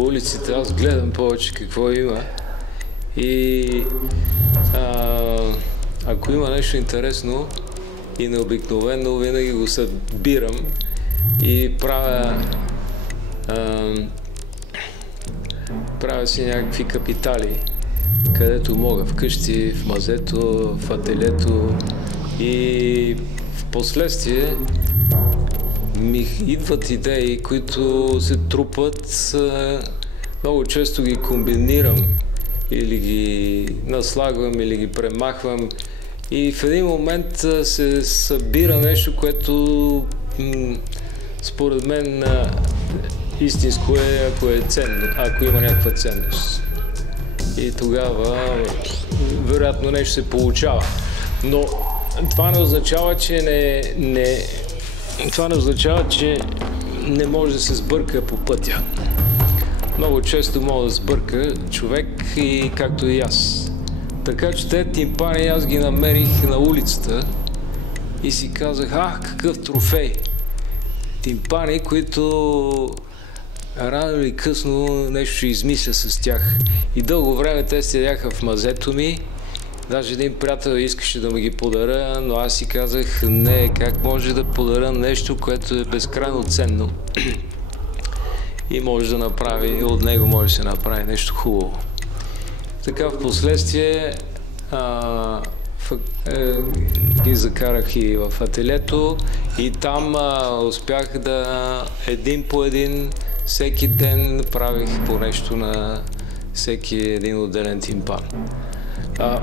по улиците, аз гледам повече какво има и ако има нещо интересно и необикновено, винаги го събирам и правя си някакви капитали, където мога, вкъщи, в мазето, в ателието, и в последствие ми идват идеи, които се трупат, много често ги комбинирам или ги наслагвам, или ги премахвам и в един момент се събира нещо, което според мен истинско е, ако е ценно, ако има някаква ценност. И тогава вероятно нещо се получава. Но това не означава, че не може да се сбърка по пътя. Много често мога да сбърка човек, и както и аз. Така че тези тимпани аз ги намерих на улицата и си казах, какъв трофей! Тимпани, които рано или късно нещо ще измисля с тях. И дълго време те седяха в мазето ми. Даже един приятел искаше да ми ги подаря, но аз си казах, не, как може да подаря нещо, което е безкрайно ценно и може да направи, от него може да се направи нещо хубаво. Така в последствие ги закарах и в ателието и там успях да един по един всеки ден правих по нещо на всеки един отделен тимпан.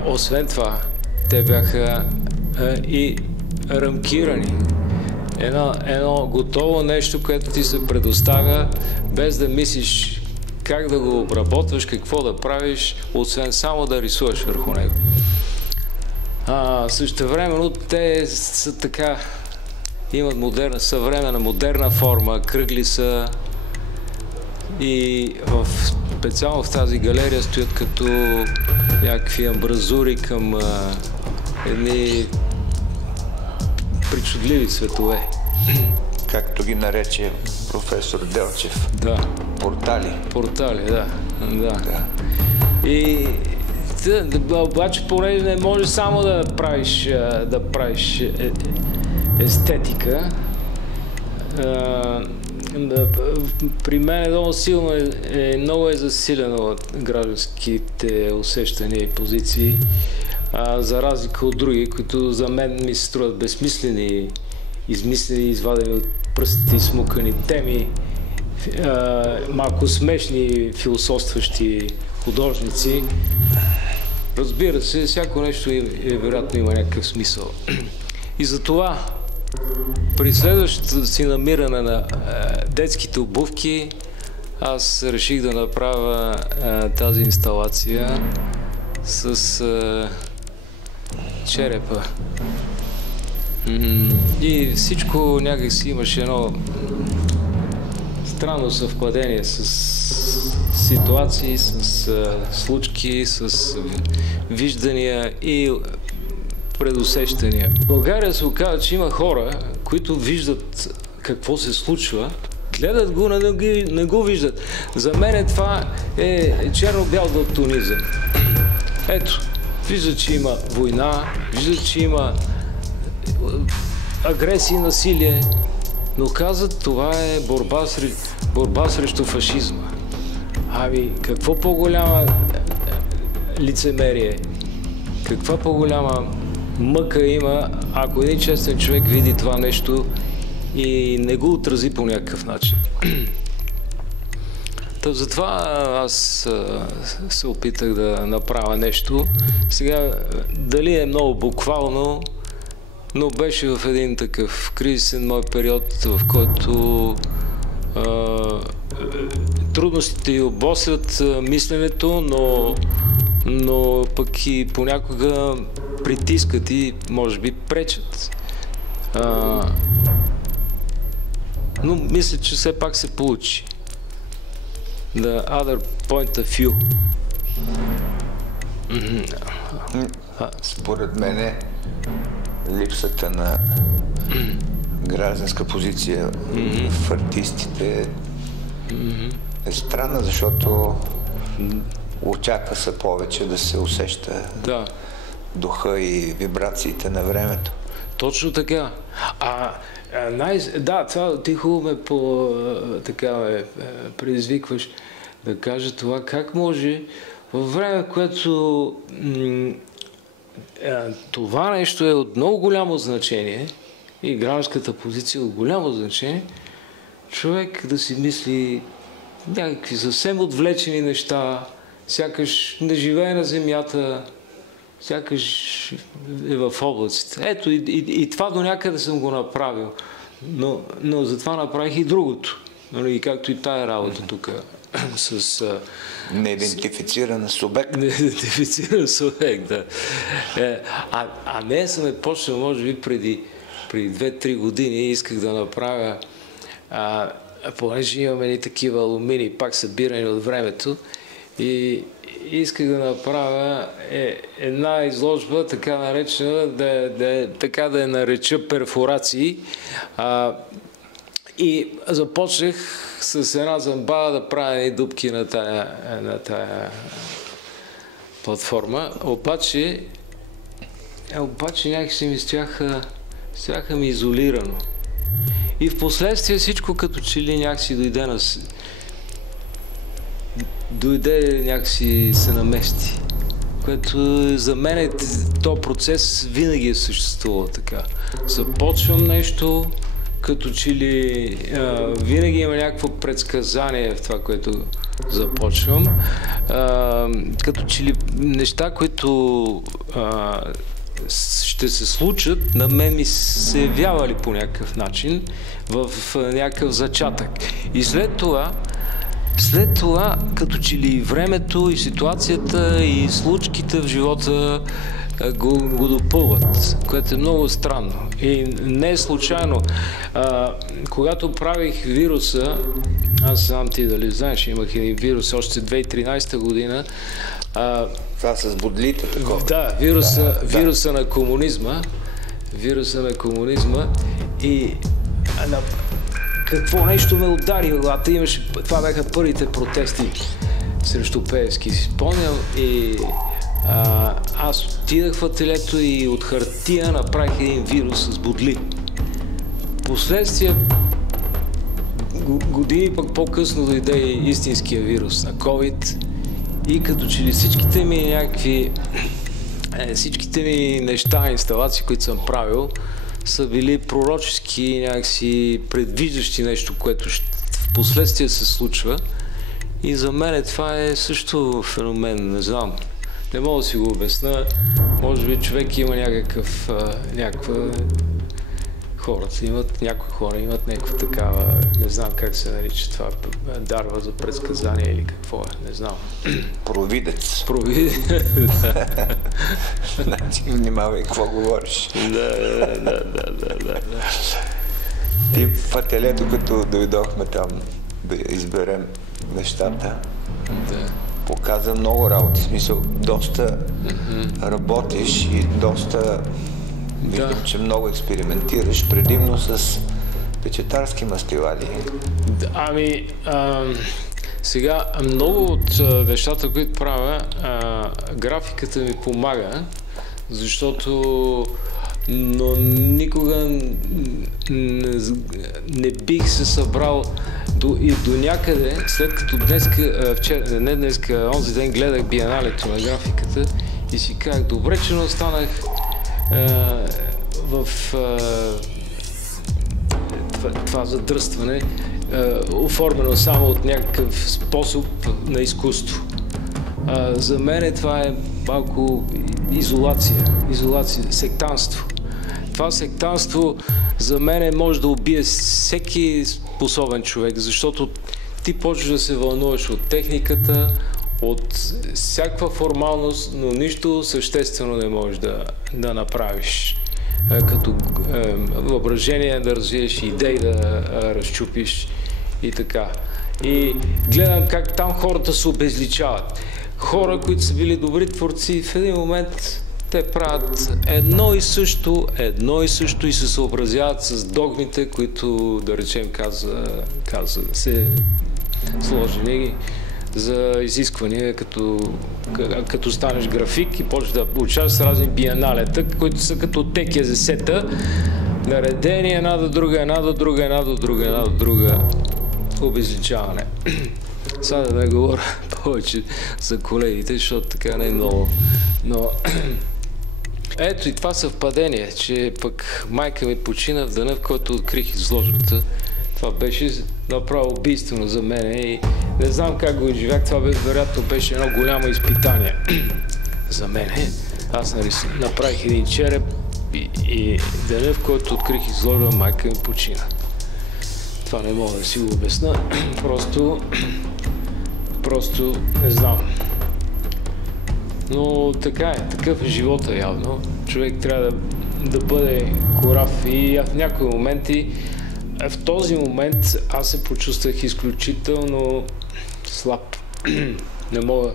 Освен това, те бяха и рамкирани. Едно готово нещо, което ти се предоставя, без да мислиш как да го обработваш, какво да правиш, освен само да рисуваш върху него. Същевременно те са така, имат съвременна, модерна форма, кръгли са и специално в тази галерия стоят като някакви амбразури към едни причудливи светове. Както ги нарече професор Делчев. Да. Портали. Портали, да. И обаче, понеже не можеш само да правиш естетика, при мен много е засилено от гражданските усещания и позиции, за разлика от други, които за мен ми се струват безсмислени, измислени, извадени от пръстите и смукани теми, малко смешни, философстващи художници. Разбира се, всяко нещо вероятно има някакъв смисъл. И затова при следващото си намиране на детските обувки, аз реших да направя тази инсталация с черепа. И всичко някакси имаше едно странно съвпадение с ситуации, с случки, с виждания и предусещания. В България се оказа, че има хора, които виждат какво се случва, гледат го, но не го виждат. За мен това е черно-бял далтонизъм. Ето, виждат, че има война, виждат, че има агресия и насилие, но казват, това е борба срещу фашизма. Ами, какво по-голяма лицемерие, каква по-голяма мъка има, ако един честен човек види това нещо и не го отрази по някакъв начин. Затова аз се опитах да направя нещо. Сега, дали е много буквално, но беше в един такъв кризисен мой период, в който трудностите обосрят мисленето, но пък и понякога притискат и може би пречат. Но мисля, че все пак се получи. The other point of view. Според мен липсата на гражданска позиция в артистите е странна, защото очаква се повече да се усеща духа и вибрациите на времето. Точно така. Да, това ти хубаво ме предизвикваш да кажа това. Как може във време, в което това нещо е от много голямо значение и гражданската позиция е от голямо значение, човек да си мисли някакви съвсем отвлечени неща, сякаш не живее на земята, сякаш е в облаците. Ето, и това до някъде съм го направил. Но затова направих и другото. И както и тая работа тук с... Неидентифициран субект. Неидентифициран субект, да. Не съм почнал, може би, преди 2-3 години исках да направя, понеже имаме и такива алумини, пак събирани от времето, и исках да направя една изложба, така наречена, да я нареча перфорации. И започнах с една замбада да правя едни дупки на тая платформа. Обаче някакси ми стояха ми изолирано. И в последствие всичко като че ли някакси дойде някакси се намести. Което за мен този процес винаги е съществувал така. Започвам нещо, като че ли винаги има някакво предсказание в това, което започвам. Като че ли неща, които ще се случат, на мен ми се явявали по някакъв начин в някакъв зачатък. И след това, като че ли времето и ситуацията и случките в живота го допълват, което е много странно. И не е случайно. Когато правих вируса, аз знам ти дали знаеш, имах един вирус още 2013 година. Това с бодлите такова. Да, вируса на комунизма. Вируса на комунизма. И какво нещо ме удари в главата. Това бяха първите протести срещу Пеевски, си спомням. И аз отидах в ателието и от хартия направих един вирус с бодли. Последствие, години пък по-късно дойде истинския вирус на COVID и като че ли всичките ми неща, инсталации, които съм правил, са били пророчески, някакси предвиждащи нещо, което в последствие се случва. И за мен това е също феномен, не знам. Не мога да си го обясна. Може би човек има някои хора имат някаква такава, не знам как се нарича това, дарва за предсказание или какво е, не знам. Провидец. Провидец, Значи, внимавай, какво говориш. Да. И в ателието, като дойдохме там да изберем нещата, показа много работи, в смисъл, доста работиш и доста виждам, че много експериментираш, предимно с печатарски мастилали. Сега, много от нещата, които правя, графиката ми помага, защото никога не бих се събрал до някъде, след като онзи ден гледах биеналето на графиката и си казах, добре, че не останах в това задръстване, оформено само от някакъв способ на изкуство. За мен това е малко изолация, сектанство. Това сектанство за мен може да убие всеки способен човек, защото ти почваш да се вълнуваш от техниката, от всякаква формалност, но нищо съществено не можеш да направиш. Като въображение да развиеш, идеи да разчупиш и така. И гледам как там хората се обезличават. Хора, които са били добри творци, в един момент те правят едно и също и се съобразяват с догмите, които, да речем, се сложени за изисквания, като станеш график и почваш да получаваш с разни биеналета, които са като ТКЗС-та, наредени една до друга, обезличаване. Сега да не говоря повече за колегите, защото така не е много. Но ето и това съвпадение, че пък майка ми почина в деня, в който открих изложбата. Това беше направо убийствено за мен и не знам как го изживях. Това вероятно беше едно голямо изпитание за мен. Аз направих един череп и деня, в който открих изложба, майка ми почина. Това не мога да си го обясна. Просто не знам. Но така е, такъв е живота явно. Човек трябва да бъде корав и в някои моменти, в този момент аз се почувствах изключително слаб. Не мога.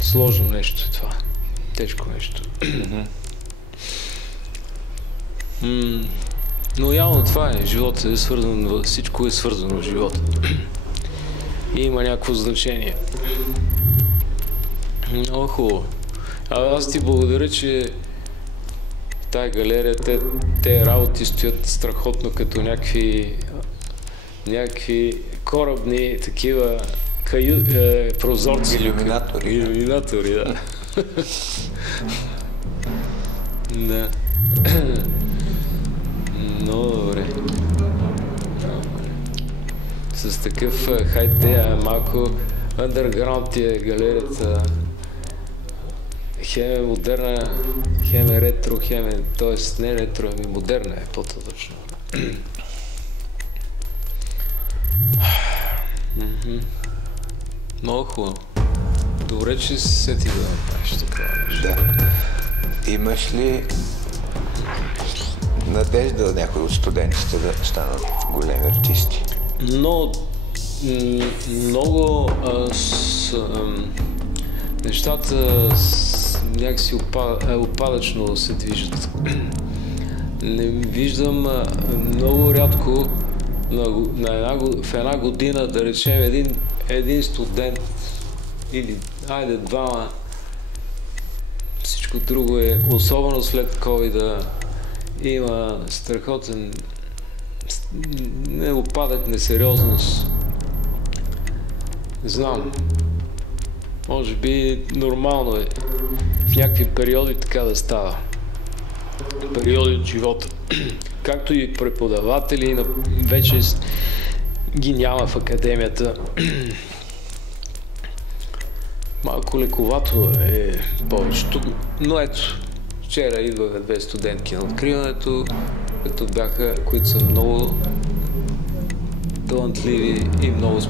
Сложно нещо е това. Тежко нещо. Но явно това е. Животът е свързан, всичко е свързано в живота. И има някакво значение. Много хубаво. Аз ти благодаря, че в тая галерия те работи стоят страхотно като някакви корабни такива прозорци. Илюминатори. Илюминатори, да. Да. Много добре. С такъв малко underground ти е галерията. Хем е модерна, хем е ретро, т.е. не ретро, ами модерна е по-точно. Много хубаво. Добре, че се сети да направиш такова нещо. Да. Имаш ли надежда някои от студентите да станат големи артисти? Много нещата някакси опадъчно се движат. Не виждам много рядко в една година, да речем, един студент или айде двама. Всичко друго е, особено след COVID-а, има страхотен опадък, несериозност. Не знам. Може би нормално е в някакви периоди така да става. Периоди от живота. Както и преподаватели, вече ги няма в академията. Малко лековато е повечето. Но ето, вчера идваха две студентки на откриването, които са много талантливи и много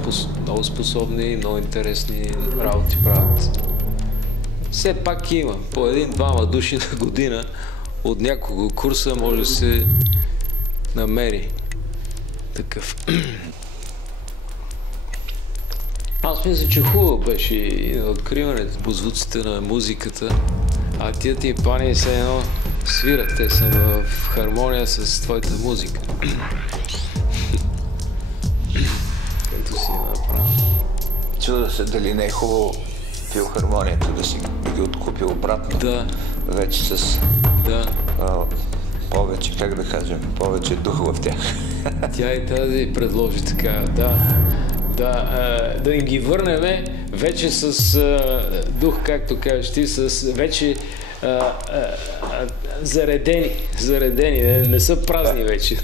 способни и много интересни работи правят. Все пак има по един-двама души на година от няколко курса може да се намери такъв. Аз мисля, че хубаво беше и на откриването по звуците на музиката, а тия тимпани все едно свират, те са в хармония с твоята музика. Като си направил. Чуда се дали не е хубаво филхармонията да си ги откупил обратно. Да. Вече с повече, как да кажем, повече дух в тях. Тя и тази предложи така, да им ги върнем вече с дух, както кажеш ти, с вече заредени, не са празни вече.